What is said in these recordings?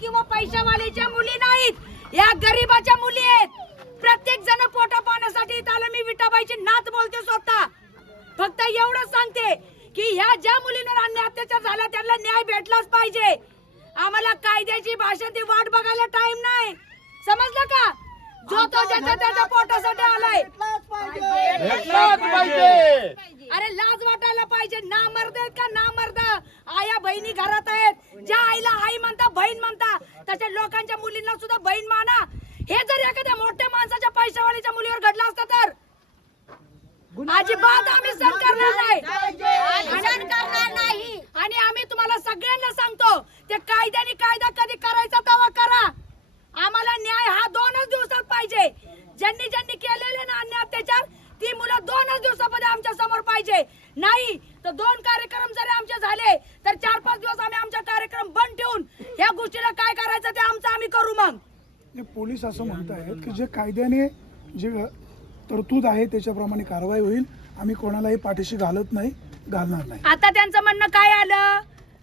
किंवा पैशावालीच्या मुली नाहीत, या गरीबाच्या मुली आहेत. प्रत्येक जण पोटा पाण्यासाठी इथं मी विठाबाईची नात बोलते स्वतः. फक्त एवढं सांगते की ह्या ज्या मुलींवर अन्याय अत्याचार झाला त्यांना न्याय भेटलाच पाहिजे. आम्हाला कायद्याची भाषा ती वाट बघायला टाइम नाही, समजलं का? जो तो त्याच्या पोटासाठी आलाय. अरे लाज वाटायला पाहिजे. ना मर्द आहेत का ना मर्द? आया बहिणी घरात आहेत. ज्या आईला आई म्हणता बहीण म्हणता तशा लोकांच्या मुलींना सुद्धा बहीण माना. हे जर एखाद्या मोठ्या माणसाच्या पैशावालीच्या मुलीवर घडलं असतं तर अजिबात आम्ही सहन करणार नाही. आणि आम्ही तुम्हाला सगळ्यांना सांगतो ते कायद्याने कायदा कधी करायचा तेव्हा करा. आम्हाला न्याय हा 2च दिवसात पाहिजे. ज्यांनी ज्यांनी केलेले ना अन्याय अत्याचार ती मुलं 2च दिवसामध्ये आमच्या समोर पाहिजे. नाही तर 2 कार्यक्रम जरी आमचे झाले तर 4-5 दिवस आम्ही आमचा कार्यक्रम बंद ठेवून या गोष्टीला काय करायचं ते आमचं आम्ही करू. मग पोलीस असं म्हणतायत की जे कायद्याने जे तरतूद आहे त्याच्याप्रमाणे कारवाई होईल. आम्ही कोणालाही पाठीशी घालणार नाही. आता त्यांचं म्हणणं काय आलं?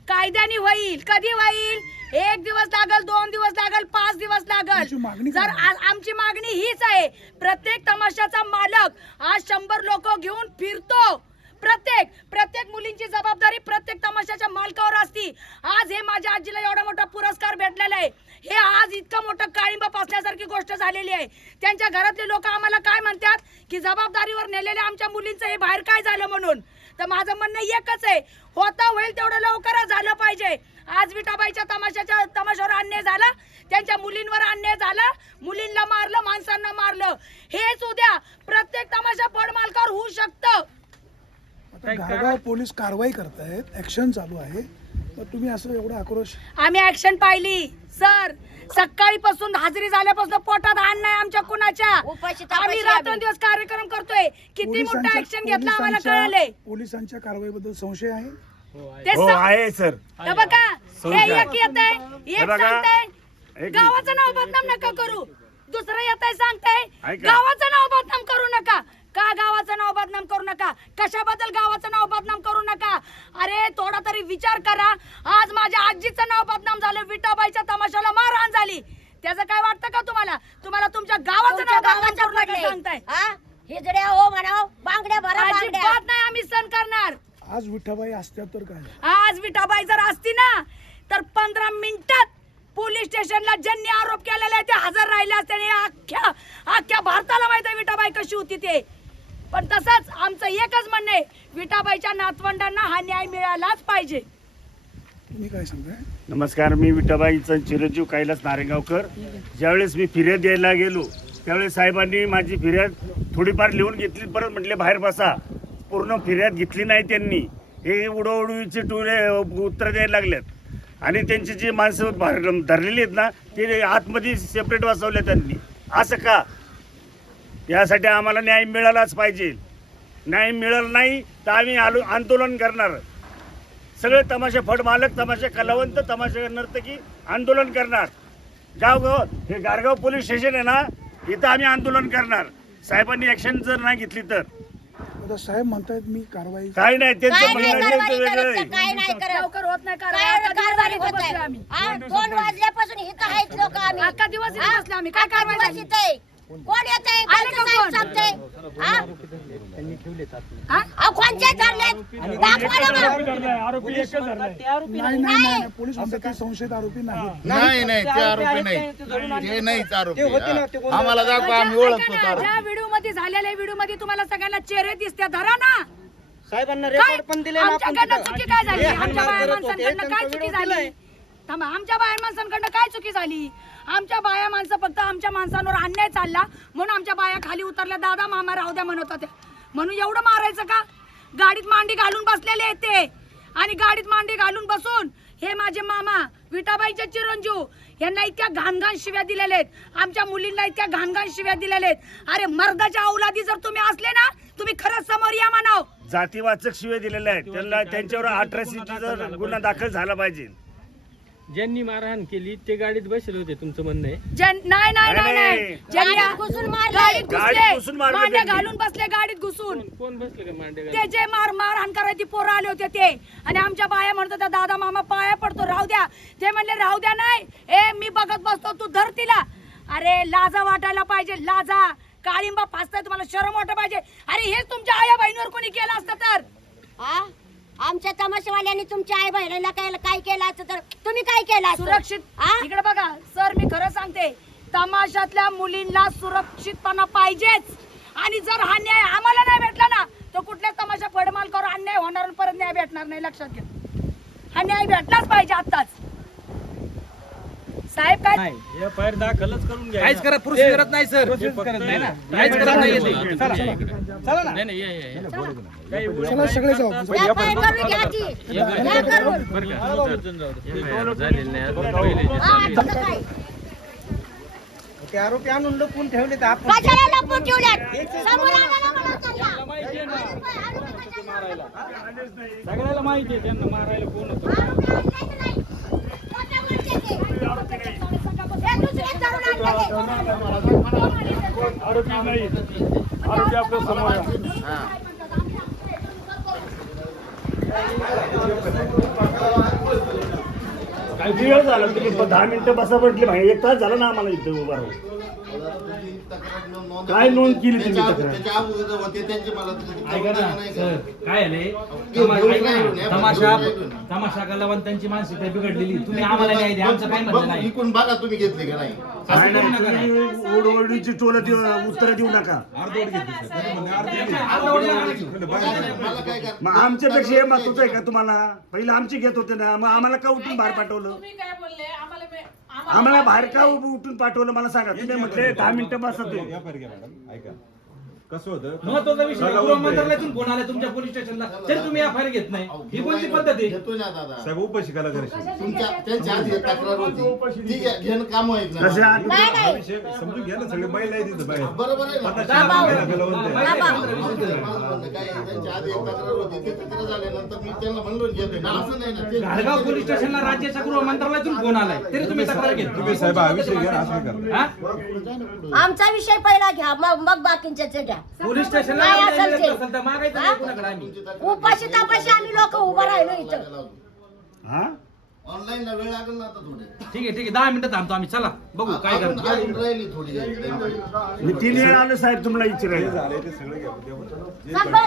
कायद्याने होईल. कधी होईल? 1 दिवस लागल, 2 दिवस लागल, 5 दिवस लागल. जर आमची मागणी हीच आहे, प्रत्येक तमाशाचा मालक आज 100 लोक घेऊन फिरतो. प्रत्येक मुलींची जबाबदारी प्रत्येक तमाशाच्या मालकावर असती. आज हे माझ्या आजीला एवढा मोठा पुरस्कार भेटलेला आहे. हे आज इतकं मोठं काळिंब पासल्यासारखी गोष्ट झालेली आहे. त्यांच्या घरातले लोक आम्हाला काय म्हणतात की जबाबदारीवर नेलेल्या आमच्या मुलींचं हे बाहेर काय झालं म्हणून. तर माझं म्हणणं एकच आहे, होता होईल तेवढं लवकरच झालं पाहिजे. आज विठाबाईच्या तमाशावर अन्याय झाला, त्यांच्या मुलींवर अन्याय झाला, मुलींना मारलं, माणसांना मारलं. हेच उद्या प्रत्येक तमाशा फड मालकावर होऊ शकतं. आता गारगाव पोलीस कारवाई करतायत, ऍक्शन चालू आहे, तर तुम्ही असं एवढा आक्रोश? आम्ही ऍक्शन पाहिली सर. सकाळीपासून हाजरी झाल्यापासून पोटात अन्न नाही आमच्या कुणाच्या. आम्ही रात्रंदिवस कार्यक्रम करतोय. किती मोठा ऍक्शन घेतला आम्हाला कळाले. पोलिसांच्या कारवाईबद्दल संशय आहे? हो आहे सर. हे बघा, हे एक येतंय, एक सांगताय गावाचं नाव बदनाम नका करू. दुसरं येतंय सांगताय गावाचं नाव बदनाम करू नका. का गावाचं नाव बदनाम करू नका? कशाबद्दल गावाचं नाव बदनाम करू नका? अरे थोडा तरी विचार करा. आज माझ्या आजीचं नाव बदनाम झालं, विठाबाईच्या तमाशाला मारहाण झाली. त्याचं काय वाटतं का तुम्हाला? तुम्हाला तुमच्या गावाचं नाव बदनाम करू नका सांगताय. हिजड्या हो म्हणाव, बांगड्या भरा. अजिबात नाही आम्ही सहन करणार. आज विठाबाई असत्या तर काय? आज विठाबाई जर असती ना तर 15 मिनिटात पोलीस स्टेशनला ज्यांनी आरोप केलेला आहे ते हजर राहिले असते. अख्ख्या भारताला माहित आहे विठाबाई कशी होती ते. पण तसंच आमचं एकच म्हणणं आहे, विठाबाईच्या नातवंडांना हा न्याय मिळालाच पाहिजे. तुम्ही काय सांगताय? नमस्कार, मी विठाबाईचा चिरंजीव कैलास नारेगावकर. ज्यावेळेस मी फिर्याद द्यायला गेलो त्यावेळेस साहेबांनी माझी फिर्याद थोडीफार लिहून घेतली, परत म्हटले बाहेर बसा. पूर्ण फिर्याद घेतली नाही त्यांनी. हे उडवडवीचे उत्तर द्यायला लागलेत. आणि त्यांची जी माणसं धरलेली आहेत ना ते आतमध्ये सेपरेट बसवले त्यांनी. असं का? यासाठी आम्हाला न्याय मिळालाच पाहिजे. न्याय मिळालं नाही तर आम्ही आंदोलन करणार. सगळे तमाशे फड मालक, तमाशे कलावंत, तमाशे नर्तकी आंदोलन करणार. गावगाव हे गारगाव पोलीस स्टेशन आहे ना, इथं आम्ही आंदोलन करणार. साहेबांनी ऍक्शन जर नाही घेतली तर. आता साहेब म्हणतायत मी कारवाई काही नाही, त्यांचं म्हणणं वेगळं आहे. काय नाही करत. लवकर होत नाही कारवाई होत आहे. आम्ही 2 वाजल्यापासून इथं आहेत लोक. आम्ही अख्खा दिवस इथे बसले आम्ही. काय कारवाई झाली? येते कोण येते? आले का कोण? सांगते कोणचे धरलेत दाखवा ना. नाही पोलीस म्हणतात की संशयित आरोपी नाही. नाही ते आरोपी नाही, ते नाहीच आरोपी. आम्हाला दाखवा, आम्ही ओळखतो. ज्या व्हिडिओ मध्ये झालेल्या व्हिडिओ मध्ये तुम्हाला सगळ्यांना चेहरे दिसते. धरा ना. साहेबांना रेकॉर्ड पण दिले. आमच्याकडनं चुकी काय झाली? आमच्या बाया माणसांकडनं काय चुकी झाली? थांबा, आमच्या बाया माणसांकडनं काय चुकी झाली? आमच्या बाया माणसं फक्त आमच्या माणसांवर अन्याय चालला म्हणून आमच्या बाया खाली उतरल्या. दादा मामा राहू द्या म्हणत होत्या म्हणून एवढं मारायचं का? गाडीत मांडी घालून बसलेले आहेत ते. आणि गाडीत मांडी घालून बसून हे माझे मामा विठाबाईचे चिरंजीव यांना इतक्या घाणघाण शिव्या दिलेल्या आहेत. आमच्या मुलींना इतक्या घाणघाण शिव्या दिलेल्या आहेत. अरे मर्दाच्या औलादी जर तुम्ही असले ना तुम्ही खरंच समोर या म्हणाव. जातीवाचक शिवे दिलेले आहेत त्यांना. त्यांच्यावर 18 गुन्हा दाखल झाला पाहिजे. ज्यांनी मारहाण केली ते गाडीत बसले होते, तुमचं म्हणणं आहे? नाही नाही नाही नाही ज्यांनी गाडीत घुसून मारलं. गाडीत गाडीत घुसून घुसले मारलं मांड्या त्यांनी. घालून बसले गाडीत घुसून. कोण बसले का मांडे ते जे मारहाण करायची पोरं आले होते ते, आणि आमच्या बाया म्हणत होत्या दादा मामा पाया पडतो राहू द्या. ते म्हणले राहू द्या नाही, ए मी बघत बसतो तू धर तिला. अरे लाजा वाटायला पाहिजे, लाजा. काळिंबा फासताय तुम्हाला शरम वाटायला पाहिजे. अरे हेच तुमच्या आया बहिणीवर कोणी केलं असतं तर? हा? आमच्या तमाशावाल्यांनी तुमच्या आई बहिणीला काय केलं असतं तर तुम्ही काय केलं असतं? सुरक्षित हा? इकडे बघा सर, मी खरं सांगते, तमाशातल्या मुलींना सुरक्षितपणा पाहिजेच. आणि जर हा न्याय आम्हाला नाही भेटला ना, तर कुठल्याच तमाशा फडमाल करून अन्याय होणार आणि परत न्याय भेटणार नाही, लक्षात घ्या. हा न्याय भेटलाच पाहिजे आताच. साहेब काय या फायर दाखलच करून घ्या. काहीच करा प्रोसेस करत नाही सर. काहीच करत नाही येते. चला ना. नाही नाही, या. चला सगळे जाऊ. या बाई करून घ्या ती. या करून. बरं का? झालेलं नाही, अजून पहिले जे हा, चालू तुझं काय? ते आरोपी आणून लपून ठेवले तर आपण कशाला लपून ठेवल्यात? समोर आणायला म्हणा त्यांना. सगळ्याला माहिती आहे त्यांना मारायला कोण होतं. आरोपी आणले की नाही? मोठ्या मोठ्याचे. हे दुसरे तरुण आणले ते. आरोपी नाही, आरोपी आपल्या समोर आहे. काही वेळ झाला, तुम्ही 10 मिनिटं बसा म्हटले भाई, 1 तास झाला ना आम्हाला इथं उभा राहून. काय नोंद केली तुम्ही तक्रार? त्याच्या अगोदर होते त्यांचे मला ऐका ना सर, काय आले तमाशा कलावंतांची मानसिकता बिघडलेली. तुम्ही आम्हाला न्याय द्या, आमचं काय म्हणणं नाही. इकून बघा तुम्ही घेतले का नाही. काय नाही, तुम्ही ओढवडीची टोलं उत्तर देऊ नका. मला काय कर मग आमच्यापेक्षा हे महत्वाचं आहे का तुम्हाला? पहिलं आमची घेत होते ना, मग आम्हाला का उठून बाहेर पाठवलं? आम्हाला बाहेर का उठून पाठवलं मला सांगा. तुम्ही म्हटले 10 मिनिटं बसा तुम्ही. कसं होतं महत्वाचा विषय गृह मंत्रालयातून फोन आला तुमच्या पोलीस स्टेशनला, तरी तुम्ही एफआयआर घेत नाही. ही कोणती पद्धत आहे? घेतो ना दादा. साहेब उपाशी कला करायची तुमच्या त्यांच्या आधी तक्रार होती, ठीक आहे, घेणं काम आहेत ना. कशा नाही नाही. विषय समजून घ्या ना, सगळे महिला आहे तिथं बाहेर. बरोबर आहे ना. महिला कलावंत आहे. माझं म्हणणं काय आहे, त्यांच्या आधी एक तक्रार होती, ती तक्रार झाल्यानंतर मी त्यांना म्हणलो घेतोय ना, असं नाही ना. ते घाटगाव पोलीस स्टेशनला राज्याच्या गृह मंत्रालयातून फोन आलाय, तरी तुम्ही तक्रार घेत तुम्ही साहेब हा विषय घ्या ना, असं करा. हा? आमचा विषय पहिला घ्या, मग बाकींच्याच घ्या. पोलीस स्टेशनला काय असेल ते? असेल तर मागायचं नाही कुणाकडे आम्ही. उपाशी तापाशी आम्ही लोक उभं राहिलो इथं. हा? ऑनलाईन वेळ लागेल ना आता थोडे. ठीक आहे 10 मिनिटं थांबतो आम्ही. चला बघू काय अजून करतो. राहिली थोडी. मी 3 वेळा आलो साहेब तुम्हाला विचारायला. झाले ते सगळे घ्या.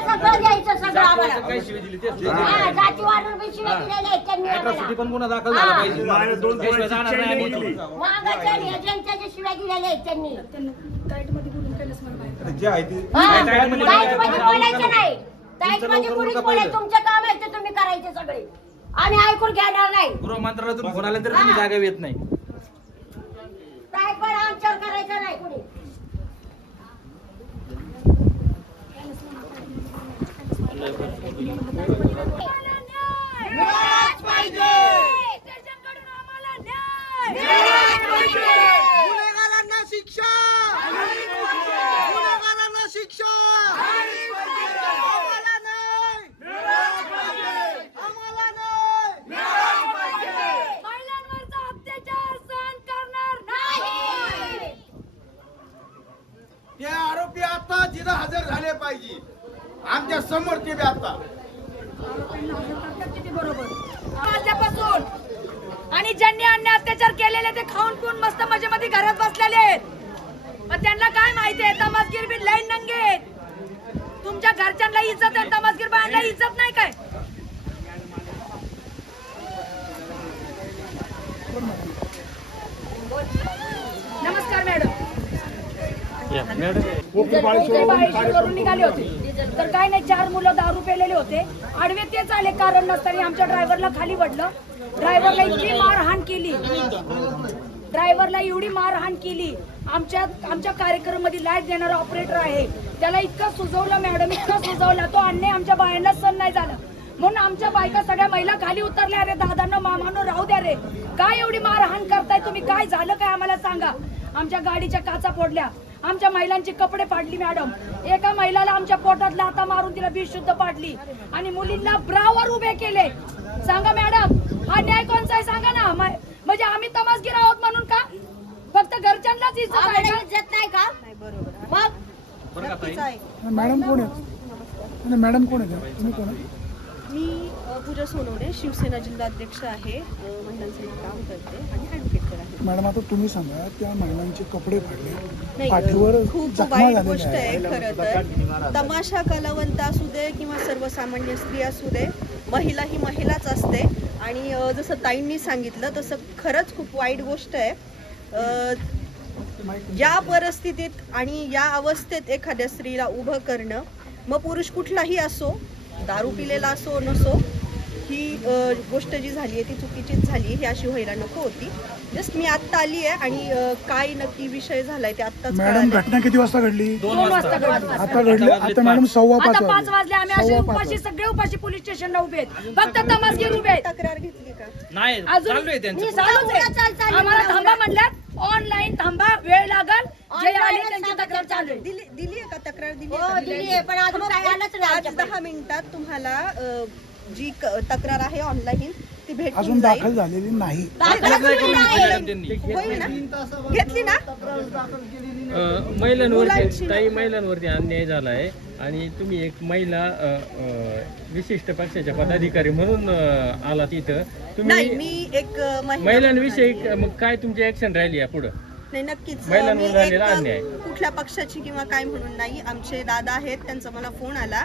सगळं द्यायचं सगळं आम्हाला. काय शिवाय दिली तेच हा, जातीवारून बी शिव्या दिलेल्या आहेत त्यांनी आम्हाला. अॅट्रॉसिटी पण गुन्हा दाखल झाला पाहिजे. माझ्या 2 त्याशिवाय जाणार नाही आम्ही गेली. इथून. वाघाच्या आणि ह्याच्या जे शिव्या दिलेल्या आहेत त्यांनी. जे आहे ते हा, टाईट मध्ये टाईट मध्ये बोलायचं नाही. टाईट तुमचं मध्ये लवकर कोणीच उरका बोलायचं. पहिलं. तुमचं काम आहे ते तुम्ही करायचे सगळे. आम्ही ऐकून घेणार नाही. गृह मंत्रालयातून फोन आला तरी तुम्ही जागा येत नाही. टाईट पण आमच्यावर करायचं नाही कोणी. मिळालाच पाहिजे. स्टेशनकडून आम्हाला न्याय मिळालाच पाहिजे. गुन्हेगारांना शिक्षा. गुन्हेगारांना शिक्षा. आम्हाला नाही. आम्हाला नाही. महिलांवरचा अत्याचार सहन करणार नाही. ते आरोपी आता जिथं हजर झाले पाहिजे, आमच्या समोर ते बी आता. किती बरोबर वाजल्यापासून. आणि ज्यांनी अन्याय अत्याचार केलेले ते खाऊन पिऊन मस्त मजेमध्ये घरात बसलेले आहेत. पण त्यांना काय माहितीये, तमासगीर बी लई नंगे आहेत. तुमच्या घरच्यांना इज्जत आहे, तमासगीर बायांना इज्जत नाही काय? नमस्कार मॅडम. वरून निघाले होते तर काय नाही, 4 मुलं दारू पेलेले होते. आडवे तेच आले कारण नसताना आमच्या ड्रायव्हरला खाली पडलं. ड्रायव्हरला इतकी मारहाण केली, ड्रायव्हरला एवढी मारहाण केली. आमच्या कार्यक्रमामध्ये लाईट देणारा ऑपरेटर आहे, त्याला इतकं सुजवलं मॅडम, इतकं सुजवलं, तो अन्याय आमच्या बायांना सहन नाही झालं. म्हणून आमच्या बायका सगळ्या महिला खाली उतरल्या. अरे दादांनो मामांनो राहू द्या रे, काय एवढी मारहाण करताय तुम्ही? काय झालं काय आम्हाला सांगा. आमच्या गाडीच्या काचा फोडल्या, आमच्या महिलांचे कपडे पाडली मॅडम. एका महिलाला आमच्या पोटात लाथा मारून तिला बेशुद्ध पाडली आणि मुलींना ब्रावर उभे केले. सांगा मॅडम, हा न्याय कोणचा आहे सांगा ना. म्हणजे आम्ही तमासगीर आहोत म्हणून का? फक्त घरच्यांनाच इज्जत आहे का? इज्जत नाही का? मग बरं का ताई? मॅडम कोण आहेत? नाही, मॅडम कोण आहेत? तुम्ही कोण आहे? मी पूजा सोनवणे, शिवसेना जिल्हाध्यक्ष आहे, महिलांसाठी काम करते आणि ॲडव्होकेट आहे. मॅडम आता तुम्ही सांगा, त्या महिलांचे कपडे फाडले, नाही, पाठीवर खूप जखमा वाईट झालेल्या गोष्ट आहे आहेत. खरं तर. तमाशा कलावंत असू दे किंवा सर्वसामान्य स्त्री असू दे, महिला ही महिलाच असते आणि जसं ताईंनी सांगितलं तसं खरंच खूप वाईट गोष्ट आहे. या परिस्थितीत आणि या अवस्थेत एखाद्या स्त्रीला उभं करणं, मग पुरुष कुठलाही असो, दारू पिलेला असो नसो, ही गोष्ट जी झाली आहे ती चुकीचीच झाली आहे. ही अशी व्हायला नको होती. जस्ट मी आत्ता आली आहे आणि काय नक्की विषय झालाय ते आत्ताच मॅडम कळालंय. घटना किती वाजता घडली? 2 वाजता घडली. आता घडली. आता मॅडम 5:15 आता 5 वाजले. आम्ही असे 5:15 उपाशी, सगळे उपाशी पोलीस स्टेशनला उभे आहेत. फक्त तमासगीर उभे आहेत. तक्रार घेतली का? नाही, अजून चालू आहे त्यांचं. चालूच आहे. आम्हाला थांबा म्हणल्यात. ऑनलाईन थांबा, वेळ लागल. जे आले त्यांची तक्रार चालू आहे. दिली आहे का तक्रार? दिली हो, दिली आहे, पण अजून काय आलंच नाही 5-10 मिनिटात तुम्हाला जी तक्रार आहे ऑनलाईन ती भेटून अजून जाईल. दाखल झालेली नाही. दाखल नाही करून नाही. घेतली मॅडम त्यांनी. होईल ना? घेतली ना? महिलांवरती मुलांची- काही महिलांवरती अन्याय झाला आहे आणि तुम्ही एक महिला विशिष्ट पक्षाच्या पदाधिकारी म्हणून आला तिथं. नाही, तुम्ही मी एक महिलांविषयी मग काय तुमची ऍक्शन राहिली या पुढे? नाही, नक्कीच महिलांवर मी झालेला एक अन्याय. कुठल्या पक्षाची किंवा काय म्हणून नाही. आमचे दादा आहेत, त्यांचा मला फोन आला,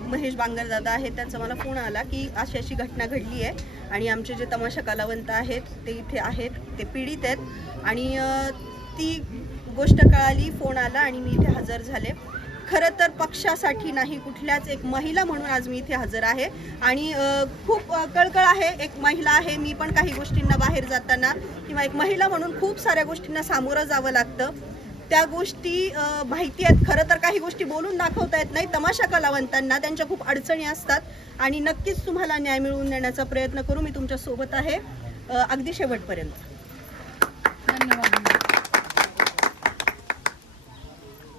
महेश बांगर दादा आहेत, त्यांचा मला फोन आला की अशी अशी घटना घडली आहे आणि आमचे जे तमाशा कलावंत आहेत ते इथे आहेत, ते पीडित आहेत आणि ती गोष्ट कळाली, फोन आला आणि मी इथे हजर झाले. खरं तर पक्षासाठी नाही, कुठल्याच एक महिला म्हणून आज मी इथे हजर आहे आणि खूप कळकळ आहे. एक महिला आहे, मी पण काही गोष्टींना बाहेर जाताना किंवा एक महिला म्हणून खूप साऱ्या गोष्टींना सामोरं जावं लागतं. त्या गोष्टी माहिती आहेत. खरं तर काही गोष्टी बोलून दाखवता येत नाही. तमाशा कलावंतांना त्यांच्या खूप अडचणी असतात आणि नक्कीच तुम्हाला न्याय मिळवून देण्याचा प्रयत्न करू. मी तुमच्या सोबत आहे अगदी शेवटपर्यंत. धन्यवाद.